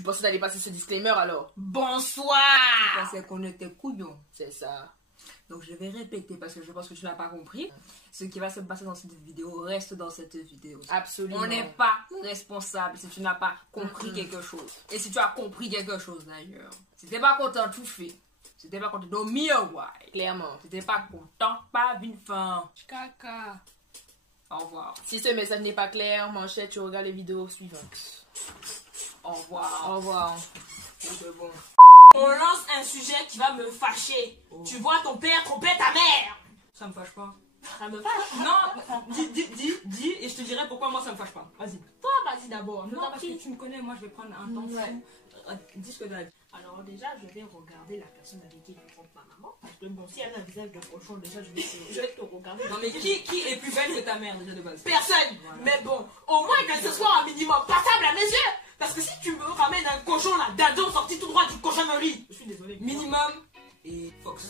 Tu pensais d'aller passer ce disclaimer alors? Bonsoir. Je pensais qu'on était couillons. C'est ça. Donc je vais répéter parce que je pense que tu n'as pas compris. Ce qui va se passer dans cette vidéo reste dans cette vidéo. Absolument. On n'est pas responsable si tu n'as pas compris quelque chose. Et si tu as compris quelque chose d'ailleurs. Si tu n'es pas content, tout fait. Si tu n'es pas content, dormir, ouais. Clairement. Si tu n'es pas content, pas une fin. Caca. Au revoir. Si ce message n'est pas clair, manchette, tu regardes les vidéos suivantes. Au revoir. Au revoir. C'est bon. On lance un sujet qui va me fâcher. Tu vois ton père tromper ta mère. Ça me fâche pas. Ça me fâche. Non, dis, et je te dirai pourquoi moi ça me fâche pas. Vas-y. Toi, vas-y d'abord. Non, parce que tu me connais, moi je vais prendre un temps fou. Dis ce que t'as dit. Alors déjà, je vais regarder la personne avec qui je trompe ma maman. Parce que bon, si elle a un visage de cochon, déjà, je vais te regarder. Non mais qui est plus belle que ta mère déjà de base? Personne. Voilà. Mais bon, au moins que ce soit un minimum passable à mes yeux. Parce que si tu me ramènes un cochon là, d'ado sorti tout droit du cochonnerie. Je suis désolé. Minimum et Fox.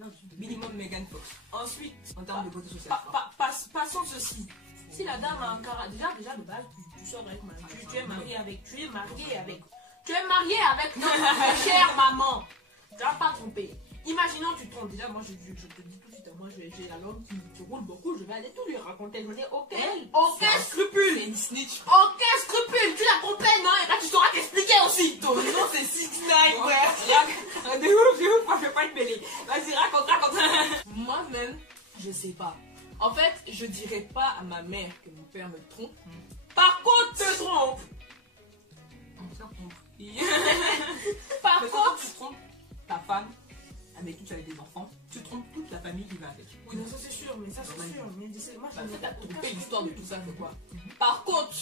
Non, Minimum Megan Fox. ensuite, En termes de beauté sociale. passons ceci. Si la dame a un caractère, déjà de base, tu sors avec ma tu es marié avec, tu es marié avec notre chère maman. Tu n'as pas trompé. Imaginons tu trompes. Déjà, moi je te dis tout de suite, moi j'ai un homme qui roule beaucoup, je vais aller tout lui raconter. Je n'ai aucun scrupule. C'est une snitch. Aucun scrupule. Tu l'as trompé, non? Et là tu sauras t'expliquer aussi. Ton nom c'est 6ix9ine, ouais. De ouf, moi je vais pas te mêler. Vas-y, raconte. Moi-même, je sais pas. En fait, je dirais pas à ma mère que mon père me trompe. Par contre, Te trompe. Par contre, tu trompes ta femme avec qui tu as des enfants, tu trompes toute la famille qui va avec. Oui, non, ça c'est sûr, mais ça c'est sûr. Mais moi Bah, je t'as trompé l'histoire de tout ça, c'est quoi? Par contre,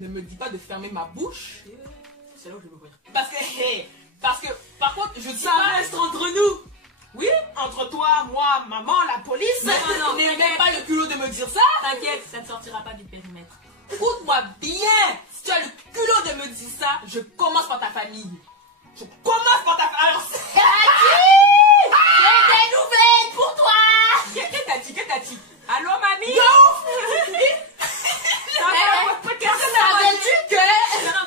ne me dis pas de fermer ma bouche. C'est là où je vais m'ouvrir. Parce que, par contre, je dis Ça pas... reste entre nous. Oui. Entre toi, moi, maman, la police. Non, n'aie même pas le culot de me dire ça. T'inquiète, ça ne sortira pas du périmètre. Écoute-moi bien. Si tu as le culot de me dire ça, je commence par ta famille. Je commence par ta famille. Alors, c'est J'ai des nouvelles pour toi. Qu'est-ce que t'as dit? Allô, mamie? Savais-tu que...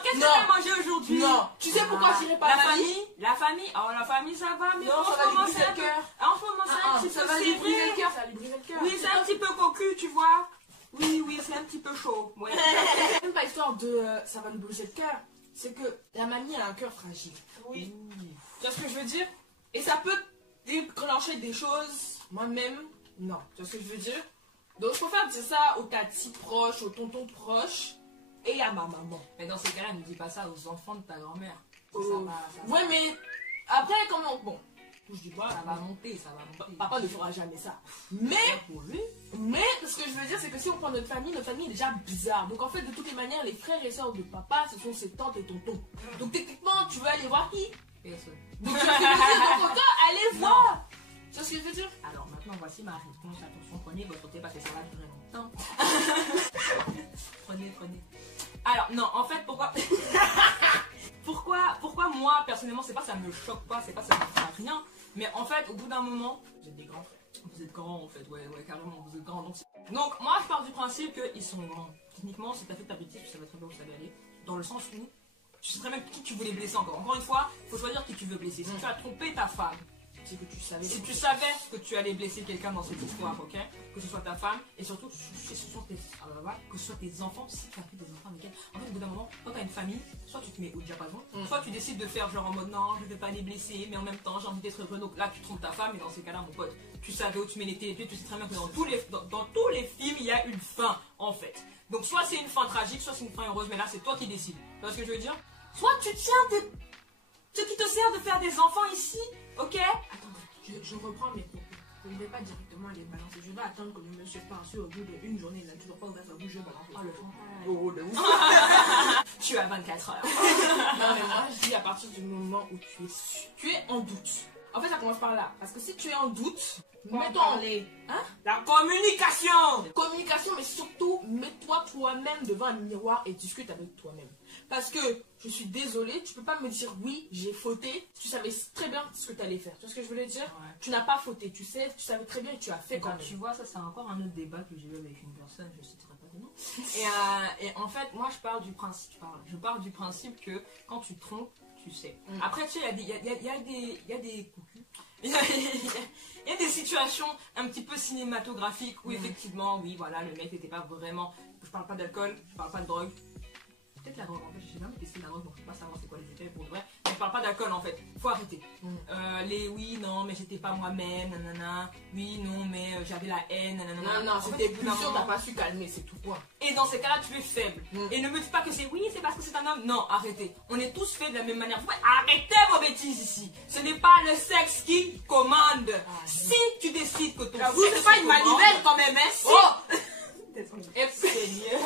Qu'est-ce que Non. t'as mangé aujourd'hui? Non. Tu sais pourquoi j'irai pas La à la famille? famille? La famille? Oh, la famille, ça va, mais Non, en ça ce va lui moment, briser c'est le un peu... cœur. En ce moment, c'est un petit Ça peu va lui briser serré. le cœur, ça va lui briser le cœur. Oui, c'est un petit peu cocu, tu vois. Oui, c'est un petit peu chaud. Ouais. C'est même pas histoire de ça va lui briser le cœur. C'est que la mamie elle a un cœur fragile. Oui. Tu vois ce que je veux dire? Et ça peut déclencher des choses. Moi-même, non. Tu vois ce que je veux dire? Donc je préfère dire ça aux tatis proches, aux tontons proches et à ma maman. Mais dans ces cas-là, ne dis pas ça aux enfants de ta grand-mère. Ça Euh, va. Ouais, mais après, comment. Bon, touche du bois, Ça va monter, ça va monter. papa ne fera jamais ça. Mais. Pour lui. Mais ce que je veux dire, c'est que si on prend notre famille est déjà bizarre. Donc en fait, de toutes les manières, les frères et sœurs de papa, ce sont ses tantes et tontons. Donc techniquement, tu vas aller voir qui? Personne. Donc tu vas te dire, donc autant aller voir. Tu vois ce que je veux dire? Alors maintenant, voici ma réponse. Attention, prenez votre thé parce que ça va durer longtemps. prenez. Alors, non, en fait, pourquoi moi, personnellement, c'est pas ça me choque pas, c'est pas ça me fait rien. Mais en fait, au bout d'un moment, vous êtes des grands frères. Vous êtes grands, en fait, ouais, carrément, vous êtes grands. Donc moi, je pars du principe qu'ils sont grands. Techniquement, si t'as fait ta bêtise, tu savais très bien où ça allait aller. Dans le sens où tu sais très bien qui tu voulais blesser encore. Encore une fois, il faut choisir qui tu veux blesser. Si tu as trompé ta femme, C'est que tu savais. si tu savais que tu allais blesser quelqu'un dans cette histoire, ok? Que ce soit ta femme, et surtout que ce soit tes enfants, si tu as pris des enfants avec elle. En fait, au bout d'un moment, quand tu as une famille, soit tu te mets au diapason, soit tu décides de faire genre en mode non, je vais pas les blesser, mais en même temps, j'ai envie d'être heureux. Donc là, tu trompes ta femme, et dans ces cas-là, mon pote, tu savais où tu mets les pieds, tu sais très bien que dans tous les films, il y a une fin, en fait. Donc soit c'est une fin tragique, soit c'est une fin heureuse, mais là, c'est toi qui décides. Tu vois ce que je veux dire? Soit tu tiens ce qui te sert de faire des enfants ici, ok? Attends, je reprends mes propos. Je ne vais pas directement les balancer. Je vais attendre que le monsieur parte au bout d'une journée. Il n'a toujours pas ouvert sa bouche, je balance. Oh, le chantage. de ouf. Tu as 24 heures. Non, mais moi, je dis à partir du moment où tu es en doute. En fait, ça commence par là. Parce que si tu es en doute, mets-toi en parler. Hein? La communication. Communication, mais surtout, mets-toi toi-même devant un miroir et discute avec toi-même. parce que je suis désolée, tu peux pas me dire oui, j'ai fauté. Tu savais très bien ce que tu allais faire. Tu vois ce que je voulais dire? Ouais. Tu n'as pas fauté, tu savais très bien et tu as fait quand Bah, même. tu vois, ça c'est encore un autre débat que j'ai eu avec une personne, je ne citerai pas de nom. Et en fait, moi je pars du principe que quand tu te trompes, tu sais. Après, tu sais, il y a des cocus. Il y a des situations un petit peu cinématographiques où effectivement, oui, voilà, le mec n'était pas vraiment... Je parle pas d'alcool, je parle pas de drogue. Peut-être la drogue, en fait, je sais jamais testé la drogue, donc je peux pas savoir c'est quoi les effets pour de vrai. Mais je parle pas d'alcool, en fait. Faut arrêter. Les oui, non, mais j'étais pas moi-même, nanana. Oui, non, mais j'avais la haine, nanana. Non, En fait, c'était au bout d'un pulsion, moment- t'as pas su calmer, c'est tout quoi. Et dans ces cas-là, tu es faible. Et ne me dites pas que c'est oui, c'est parce que c'est un homme. Non, arrêtez. On est tous faits de la même manière. Vous pouvez arrêter vos bêtises ici. Ce n'est pas le sexe qui commande. Si tu décides que ton J'avoue, sexe c'est pas une commande- manivelle quand même, hein. Oh Et Seigneur.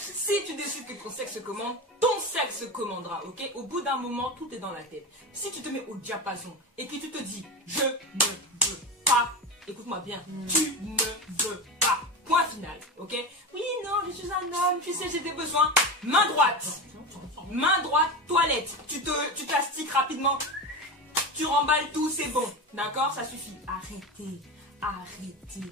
Si tu décides que ton sexe commande, ton sexe commandera, ok? Au bout d'un moment, tout est dans la tête. Si tu te mets au diapason et que tu te dis, je ne veux pas, écoute-moi bien, tu ne veux pas. Point final, ok? Oui, non, je suis un homme, tu sais, j'ai des besoins. Main droite, toilette. Tu t'astiques rapidement, tu remballes tout, c'est bon. D'accord? Ça suffit. Arrêtez.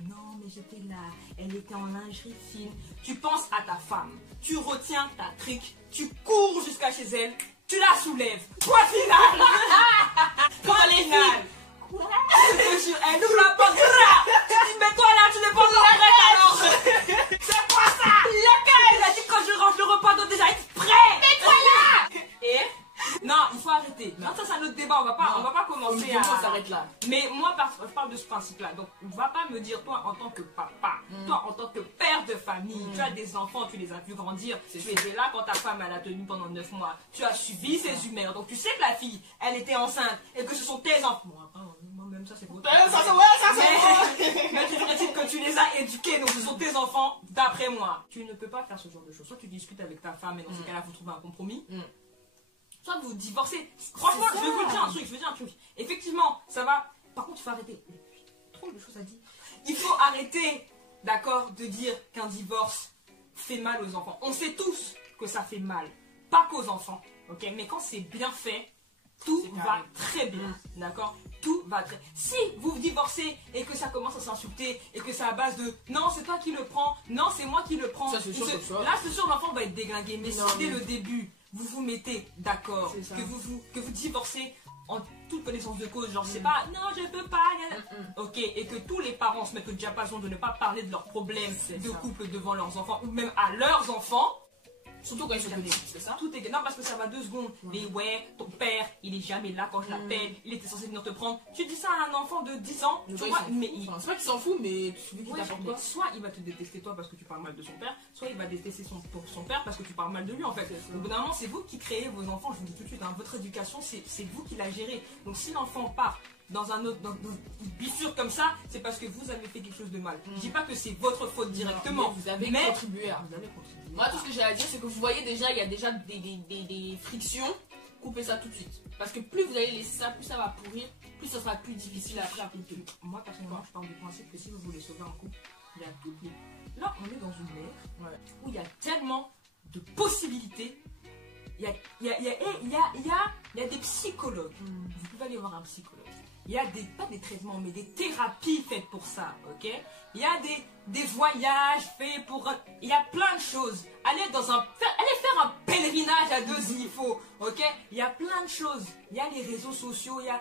Non, mais j'étais là. Elle était en lingerie fine. Tu penses à ta femme. Tu retiens ta trique. Tu cours jusqu'à chez elle. Tu la soulèves. Point final. Point final. Je te jure, elle ouvre la porte. Tu dis, mais toi là, tu ne penses pas alors. C'est quoi ça? Lequel? Il a dit quand je range le repas, donc déjà être prêt. Mais toi là. Et non, il faut arrêter. Non, ça c'est un autre débat. On va pas commencer à. On s'arrête là. Mais moi, je parle de ce principe-là. Donc, on va pas me dire, toi, en tant que papa, toi, en tant que père de famille, tu as des enfants, tu les as vu grandir. Tu étais là quand ta femme, elle a tenu pendant 9 mois. Tu as subi ses humeurs. Donc, tu sais que la fille, elle était enceinte et que ce sont tes enfants. Bon, après, moi-même, ça, c'est beau. Mais toujours est-il que tu les as éduqués. Donc, ce sont tes enfants, d'après moi. Tu ne peux pas faire ce genre de choses. Soit tu discutes avec ta femme et dans ces cas-là, vous trouvez un compromis. Soit vous divorcez. Franchement, je vais vous dire un truc. Effectivement, ça va. Par contre, il faut arrêter. Trop de choses à dire. Il faut arrêter, d'accord, de dire qu'un divorce fait mal aux enfants. On sait tous que ça fait mal. Pas qu'aux enfants, ok? Mais quand c'est bien fait, tout va très bien, d'accord? Tout va très... Si vous divorcez et que ça commence à s'insulter et que c'est à base de non, c'est toi qui le prends, non, c'est moi qui le prends. Ça, c'est sûr, c'est sûr. Là, c'est sûr, l'enfant va être déglingué. Mais Non, si dès mais- le début, vous vous mettez d'accord, C'est ça. que vous divorcez en toute connaissance de cause, genre c'est pas non, je peux pas, ok, et que tous les parents se mettent au diapason de ne pas parler de leurs problèmes de ça. couple devant leurs enfants ou même à leurs enfants. Surtout quand ils sont petits, c'est ça? Tout est... Non, parce que ça va 2 secondes. Les ouais, ton père, il est jamais là quand je l'appelle, il était censé venir te prendre. Tu dis ça à un enfant de 10 ans, tu vois, mais il... C'est pas qu'il s'en fout, mais tu veux qu'il Ouais, t'apporte mais quoi? soit il va te détester toi parce que tu parles mal de son père, soit il va détester son père parce que tu parles mal de lui en fait. Au bout d'un moment, c'est vous qui créez vos enfants, je vous le dis tout de suite, hein, votre éducation, c'est vous qui la gérez. Donc si l'enfant part dans un autre, dans une bifurque comme ça, c'est parce que vous avez fait quelque chose de mal. Je dis pas que c'est votre faute directement, Vous avez mais contribué à. vous avez contribué. Moi, tout ce que j'ai à dire, c'est que vous voyez déjà, il y a déjà des frictions. Coupez ça tout de suite. Parce que plus vous allez laisser ça, plus ça va pourrir, plus ça sera plus difficile après à couper. Moi, personnellement, je parle du principe que si vous voulez sauver un couple, il y a toutes les... Là, on est dans une ère où il y a tellement de possibilités. Il y a des psychologues. Vous pouvez aller voir un psychologue. Il y a pas des traitements, mais des thérapies faites pour ça, ok? Il y a des voyages faits pour... Il y a plein de choses. Allez faire un pèlerinage à 2 s'il faut, ok? Il y a plein de choses. Il y a les réseaux sociaux, il y a...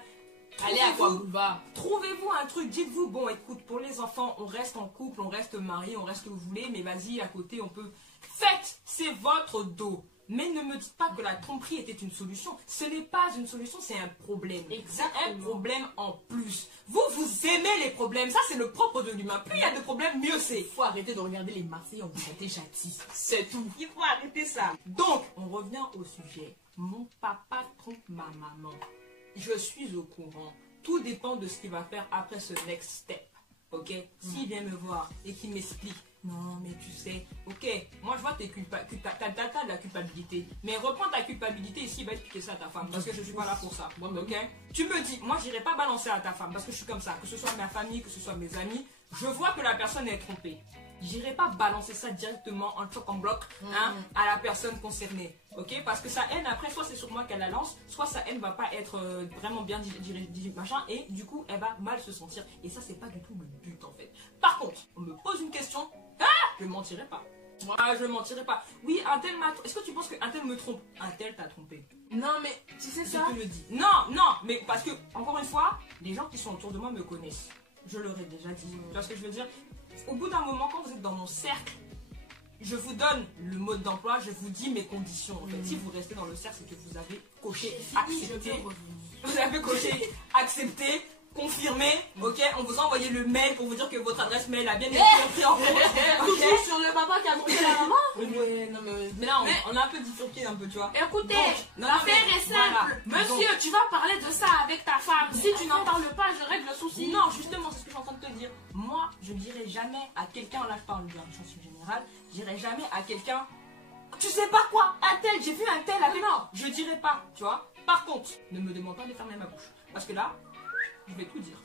Allez à quoi boulevard? Trouvez-vous un truc, dites-vous, bon écoute, pour les enfants, on reste en couple, on reste marié, on reste que vous voulez, mais vas-y, à côté, on peut... Faites, c'est votre dos. Mais ne me dites pas que la tromperie était une solution. Ce n'est pas une solution, c'est un problème. C'est un problème en plus. Vous aimez les problèmes, ça c'est le propre de l'humain. Plus il y a de problèmes, mieux c'est. Il faut arrêter de regarder les Marseillais en disant t'es gentil. C'est tout. Il faut arrêter ça. Donc, on revient au sujet. Mon papa trompe ma maman. Je suis au courant. Tout dépend de ce qu'il va faire après ce next step. Ok? S'il vient me voir et qu'il m'explique, non, mais tu sais, ok, moi je vois t'as de la culpabilité. Mais reprends ta culpabilité ici, il va expliquer ça à ta femme. Parce que je suis pas là pour ça. Ok? Tu me dis, moi j'irai pas balancer à ta femme parce que je suis comme ça. Que ce soit ma famille, que ce soit mes amis, je vois que la personne est trompée. j'irai pas balancer ça directement en choc en bloc hein, à la personne concernée. Ok, parce que sa haine après, soit c'est sur moi qu'elle la lance, soit sa haine va pas être vraiment bien dirigée, machin, et du coup elle va mal se sentir. Et ça, c'est pas du tout le but en fait. Par contre, on me pose une question, je mentirai pas. Je mentirai pas. Oui, un tel m'a. Est-ce que tu penses qu'un tel me trompe? Un tel t'a trompé. Non, mais tu sais ça. Je te le dis. Non, mais parce que, encore une fois, les gens qui sont autour de moi me connaissent. Je leur ai déjà dit. Tu vois ce que je veux dire? Au bout d'un moment, quand vous êtes dans mon cercle, je vous donne le mode d'emploi, je vous dis mes conditions. En fait, si vous restez dans le cercle, c'est que vous avez coché, accepté. Vous avez coché, accepté, confirmé, ok? On vous a envoyé le mail pour vous dire que votre adresse mail a bien été prise en compte. Toujours sur le papa qui a trompé la maman. Ouais, non, Mais là, on a un peu bifurqué un peu, tu vois. Écoutez, Donc, l'affaire est simple. voilà. Monsieur, tu vas parler de ça avec ta femme. Si tu n'en parles pas, je règle le souci. Non, justement, c'est ce que je suis en train de te dire. Moi, je dirais jamais à quelqu'un, là je parle bien de façon générale, je dirais jamais à quelqu'un, tu sais pas quoi, un tel, j'ai vu un tel avec. Non, je dirais pas, tu vois. Par contre, ne me demande pas de fermer ma bouche. Parce que là, je vais tout dire.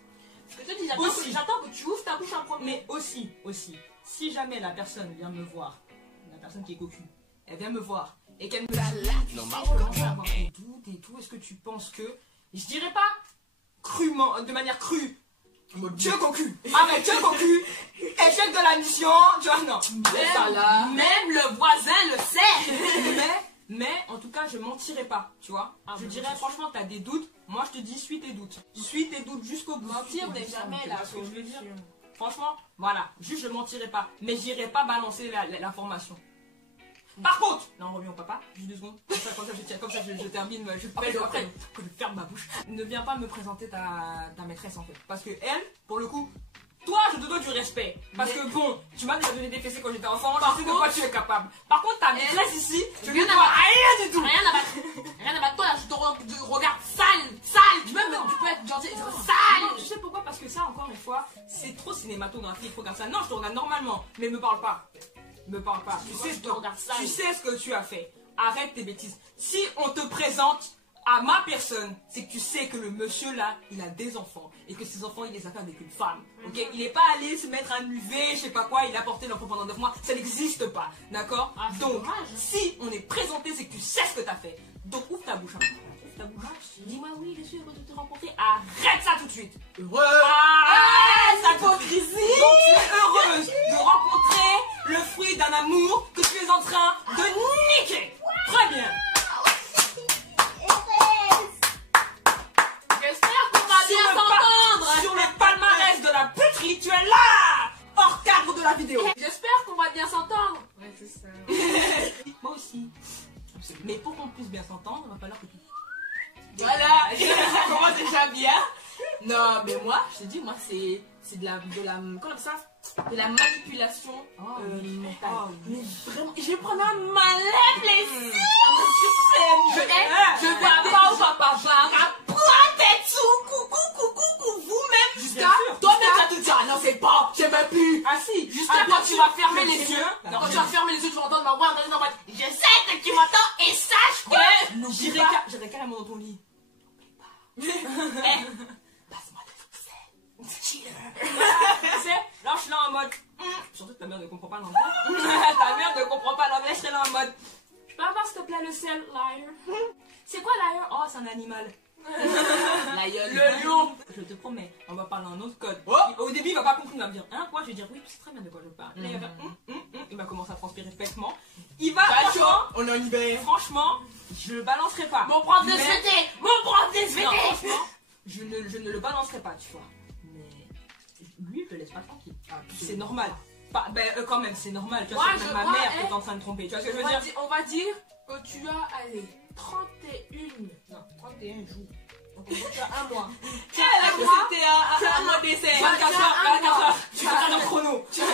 Je te dis, j'attends que tu ouvres ta bouche en premier. Mais aussi, si jamais la personne vient me voir, la personne qui est cocu, elle vient me voir et qu'elle me dit, je commence à avoir des doutes et tout, est-ce que tu penses que, je dirais pas crûment, de manière crue, Dieu cocu, ah mais Dieu cocu, échec de la mission, tu vois, non. Même le voisin le sait. Mais en tout cas, je mentirai pas, tu vois. Je dirais franchement, t'as des doutes, moi je te dis, suis tes doutes. Suis tes doutes jusqu'au bout. Mentir n'est jamais la solution. Je veux dire. Franchement, voilà, juste je mentirai pas. Mais j'irai pas balancer l'information. Par contre, là on revient au papa, juste 2 secondes. Comme ça, je termine, après je ferme ma bouche. Ne viens pas me présenter ta maîtresse en fait. Parce que elle, pour le coup, toi je te dois du respect. Parce que bon, tu m'as déjà donné des fessées quand j'étais enfant, je sais de quoi tu es capable. Par contre, ta maîtresse ici, je lui dois rien du tout. Rien à battre. Toi là, je te regarde sale. Tu peux être gentil, sale. Tu sais pourquoi? Parce que ça, encore une fois, c'est trop cinématographique. Regarde ça. Non, je te regarde normalement, mais me parle pas. Me parle pas. Tu sais ce que tu as fait. Arrête tes bêtises. Si on te présente à ma personne, c'est que tu sais que le monsieur là, il a des enfants et que ses enfants, il les a fait avec une femme. Ok, il n'est pas allé se mettre à nuver, je sais pas quoi, il a porté l'enfant pendant 9 mois, ça n'existe pas, d'accord? Donc, si on est présenté, c'est que tu sais ce que tu as fait. Donc ouvre ta bouche. Ouvre ta bouche. Dis-moi oui, je suis heureux de te rencontrer. Arrête ça tout de suite. Arrête cette hypocrisie. Donc tu es heureuse de rencontrer le fruit d'un amour que tu es en train de niquer. Très bien. J'espère qu'on va bien s'entendre. Sur le palmarès de la puterie, tu es là, hors cadre de la vidéo. J'espère qu'on va bien s'entendre. Ouais, c'est ça. Moi aussi. Mais pour qu'on puisse bien s'entendre, il va falloir que tu... Voilà, ça commence déjà bien. Non, mais moi, je te dis, moi, c'est de la comment ça, de la manipulation mentale. Mais vraiment, je vais prendre un malin plaisir sur scène. Je vais pas au papa, prends tes sous, coucou, vous-même, jusqu'à toi-même, tu vas te dire, ah non, c'est pas, je m'aime plus. Ah si, jusqu'à quand tu vas fermer les yeux. Quand tu vas fermer les yeux, tu vas entendre ma voix, je sais que tu m'entends et sache que... J'irai carrément dans ton lit. Passe-moi de sel. Cheater. Tu sais, là je suis là en mode. Surtout que ta mère ne comprend pas l'anglais. Ta mère ne comprend pas l'anglais, je serai là en mode. Je peux avoir s'il te plaît le sel, liar. C'est quoi liar? Oh, c'est un animal. Le lion. Je te promets, on va parler un autre code. Au début, il va pas comprendre, il va me dire hein quoi? Je vais dire oui, c'est très bien de quoi je parle. Là, il va faire il va commencer à transpirer bêtement. Il va franchement, on en libère. Franchement, je le balancerai pas. Mon prof de SVT. Non, franchement, je ne le balancerai pas, tu vois. Mais lui, je le laisse pas tranquille. C'est normal. Quand même, c'est normal. Tu vois, c'est même ma mère qui est en train de tromper. Tu vois ce que je veux dire? On va dire que tu as, allez, 31 jours. Donc, tu as un mois. Tu as un mois d'essai. 24 heures. Tu regardes un chrono. Tu as un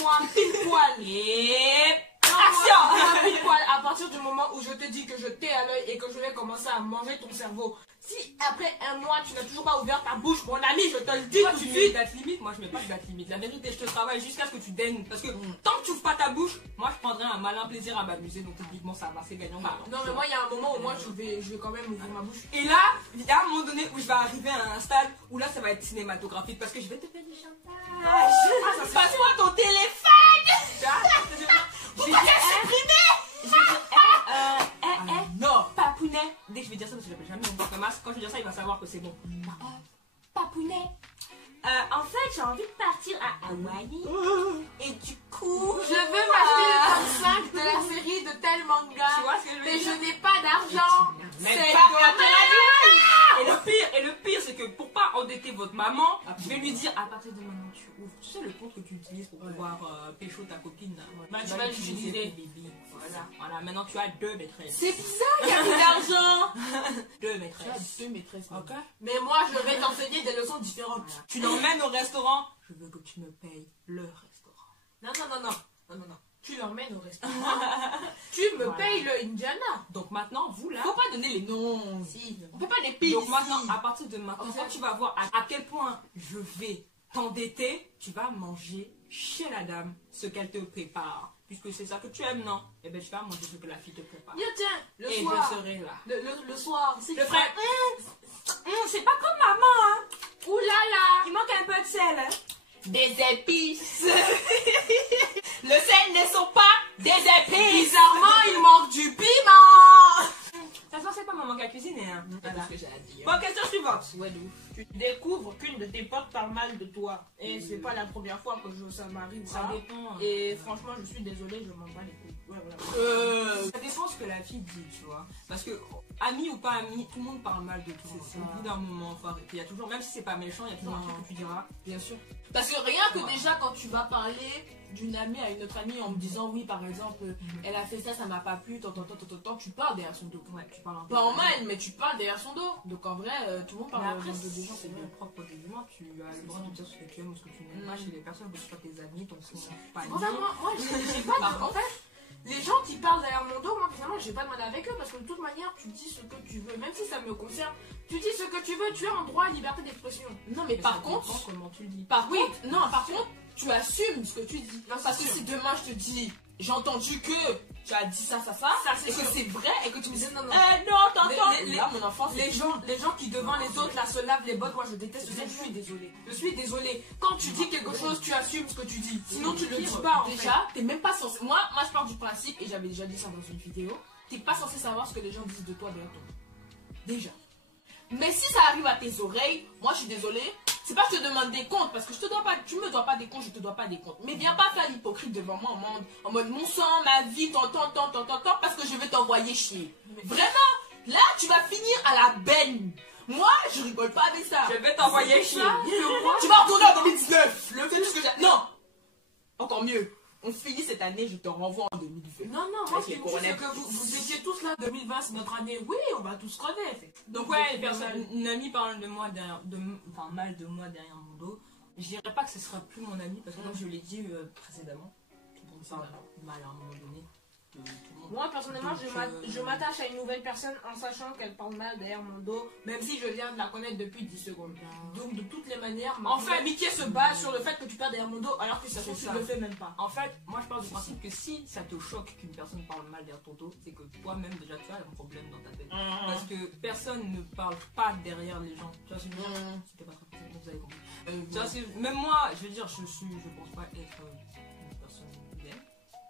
mois pile poil. Et... Action! Pile poil, à partir du moment où je te dis que je t'ai à l'œil et que je vais commencer à manger ton cerveau. Si après un mois tu n'as toujours pas ouvert ta bouche, mon ami, je te le dis tout de tu mets suite. date limite, moi je mets pas de date limite. La vérité, je te travaille jusqu'à ce que tu daignes. Parce que tant que tu ouvres pas ta bouche, moi je prendrai un malin plaisir à m'amuser. Donc typiquement ça va, c'est gagnant. Non mais moi il y a un moment où moi je vais quand même ouvrir ma bouche. Et là, il y a un moment donné où je vais arriver à un stade où là ça va être cinématographique parce que je vais te faire du chantage. Passe-moi ton téléphone. Je vais dire, Non. papounet. Dès que je vais dire ça, parce que j'appelle jamais mon père comme as, quand je vais dire ça, il va savoir que c'est bon. Papounet. En fait, j'ai envie de partir à Hawaï. Et du coup, Je veux m'acheter le tome 5 de la série de tel manga. tu vois ce que je veux Mais dire? je n'ai pas d'argent. Mais C'est pas dommage. Et le pire, c'est que pour pas endetter votre maman, je vais lui dire à partir de maintenant tu ouvres. Tu sais le compte que tu utilises pour pouvoir pécho ta copine là. Bah, tu vas l'utiliser. Baby. Voilà, maintenant tu as 2 maîtresses. C'est pour ça qu'il y a plus d'argent. 2 maîtresses. Deux maîtresses. Ok. Mais moi, je vais t'enseigner des leçons différentes. Tu l'emmènes au restaurant. Je veux que tu me payes le restaurant. Non. Tu l'emmènes au restaurant. Tu me Voilà. payes le Indiana. Donc maintenant, vous là. Faut pas donner les noms. Si. On peut pas les payer. Donc ici. maintenant, à partir de maintenant, Ok. quand tu vas voir à quel point je vais t'endetter, tu vas manger chez la dame ce qu'elle te prépare. Puisque c'est ça que tu aimes, non? Eh bien, tu vas manger ce que la fille te prépare. Viens, tiens, le Et soir. je serai là. Le soir. Si Le tu frère, c'est pas comme maman, hein. fais- Ouh là là. Il manque un peu de sel, hein. Des épices. Le sel ne sont pas des épices. Bizarrement, il manque du piment. De toute façon, c'est pas maman qui a cuisiné, hein. Voilà Voilà. ce que j'ai à dire. Bon, question suivante. Ouais, de ouf. Tu découvres qu'une de tes potes parle mal de toi. Et c'est pas la première fois que ça m'arrive. Ça Ça. dépend. Et franchement, je suis désolée, je m'en bats les couilles. Ouais, voilà. Ça dépend ce que la fille dit, tu vois. Parce que, ami ou pas ami, tout le monde parle mal de toi. C'est Au ça. bout d'un moment, faut arrêter. Il y a toujours, même si c'est pas méchant, il y a toujours un Non. truc que tu diras. Bien sûr. Parce que rien que Ouais. déjà quand tu vas parler d'une amie à une autre amie en me disant oui par exemple elle a fait ça m'a pas plu, tant, tu parles derrière son dos. Ouais, tu parles un peu. Pas en mal mais tu parles derrière son dos. Donc en vrai tout le monde Mais parle après, derrière le dos des gens, c'est c'est bien. bien propre des humains. Tu as le droit de dire ce que tu aimes ou ce que tu n'aimes pas chez les personnes, que ce soit tes amis, ton famille. Moi, j'ai pas de... En fait, les gens qui parlent derrière mon dos, moi, finalement, j'ai pas de mal avec eux parce que de toute manière, tu dis ce que tu veux. Même si ça me concerne, tu dis ce que tu veux, tu as un droit à liberté d'expression. Non mais Mais par ça contre, dépend comment tu le dis. par contre, tu assumes ce que tu dis. Parce que si demain je te dis j'ai entendu que tu as dit ça, c'est et que sûr. c'est vrai et que tu me dis Non, non. non t'entends. Les- Là mon enfant Les gens qui devant les autres là se lavent les bottes, moi je déteste ça, je suis désolée. Je suis désolée. Quand tu dis quelque chose, tu assumes ce que tu dis. Sinon tu le dis pas en fait. déjà, t'es même pas censé. Moi, je pars du principe, et j'avais déjà dit ça dans une vidéo, t'es pas censé savoir ce que les gens disent de toi derrière ton dos. Déjà. Mais si ça arrive à tes oreilles, moi je suis désolée, c'est pas que je te demande des comptes, parce que tu me dois pas des comptes, je te dois pas des comptes. Mais viens pas faire l'hypocrite devant moi en mode mon sang, ma vie, tant, parce que je vais t'envoyer chier. Vraiment, là tu vas finir à la benne. Moi, je rigole pas avec ça. Je vais t'envoyer chier. Tu vas retourner en 2019. C'est tout ce que j'ai. Non. Encore mieux. On finit cette année, je te renvoie en 2020. Non, moi Avec ce les qui me dit, c'est coronavirus. que vous étiez tous là, 2020 c'est notre année. Oui, on va tous crever. En fait. Donc ouais, une amie parle de moi enfin mal de moi derrière mon dos. Je dirais pas que ce sera plus mon ami parce que comme je l'ai dit précédemment, tout le monde parle mal à un moment donné de tout le monde. Moi personnellement, Donc, je m'attache à une nouvelle personne en sachant qu'elle parle mal derrière mon dos, même si je viens de la connaître depuis 10 secondes. Donc de toutes les manières, En fait, amitié se base sur le fait que tu parles derrière mon dos alors que ça se trouve, C'est tu ça. le fais même pas. En fait, moi je pars du principe que si ça te choque qu'une personne parle mal derrière ton dos, c'est que toi-même déjà tu as un problème dans ta tête. Parce que personne ne parle pas derrière les gens. Tu vois ce que je veux dire? C'était pas très précis, vous avez compris. Tu vois, même moi, je veux dire, je pense pas être une personne bien,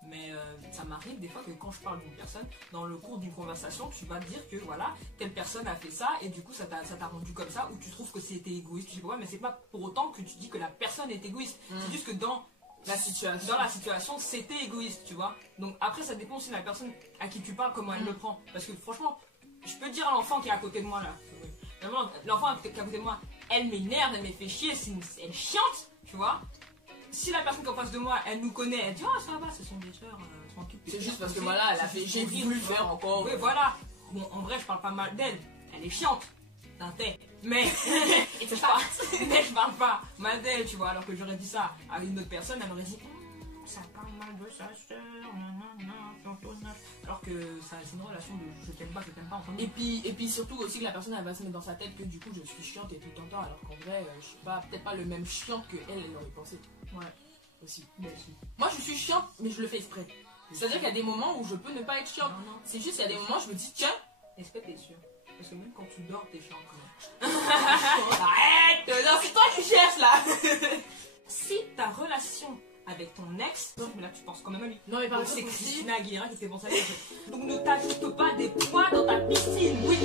mais ça m'arrive des fois que quand je parle d'une personne, dans le cours d'une conversation, tu vas dire que voilà, telle personne a fait ça et du coup ça t'a rendu comme ça, ou tu trouves que c'était égoïste, je sais pas, mais c'est pas pour autant que tu dis que la personne est égoïste. C'est juste que dans la situation, c'était égoïste, tu vois. Donc après, ça dépend aussi de la personne à qui tu parles, comment elle le prend. Parce que franchement, je peux dire à l'enfant qui est à côté de moi là, vraiment, l'enfant qui est à côté de moi, elle m'énerve, elle me fait chier, elle est chiante, tu vois. Si la personne qui est en face de moi, elle nous connaît, elle dit oh ça va, ce sont des sœurs, tranquille. C'est juste parce que voilà, elle a fait, j'ai voulu le faire encore. Oui, voilà. Bon, en vrai, je parle pas mal d'elle. Elle est chiante. D'un thé. Mais je parle pas mal d'elle, tu vois. Alors que j'aurais dit ça à une autre personne, elle aurait dit ça parle mal de sa sœur, alors que c'est une relation de je t'aime pas ensemble. Et puis surtout aussi que la personne elle va se mettre dans sa tête que du coup je suis chiante et tout le temps, alors qu'en vrai je suis pas peut-être pas le même chiante que elle aurait pensé. Ouais. Aussi. Moi je suis chiante mais je le fais exprès. C'est-à-dire qu'il y a des moments où je peux ne pas être chiante. Non. C'est juste qu'il y a des moments où je me dis tiens. Est-ce que t'es sûr? Parce que même quand tu dors, t'es chiant quand même. Arrête. Non, c'est toi qui cherches là. Si ta relation avec ton ex, mais là tu penses quand même à lui. Non, mais par Donc c'est exemple, aussi, Christina Aguilera qui fait penser à lui. Donc ne t'ajoute pas des poids dans ta piscine. Oui,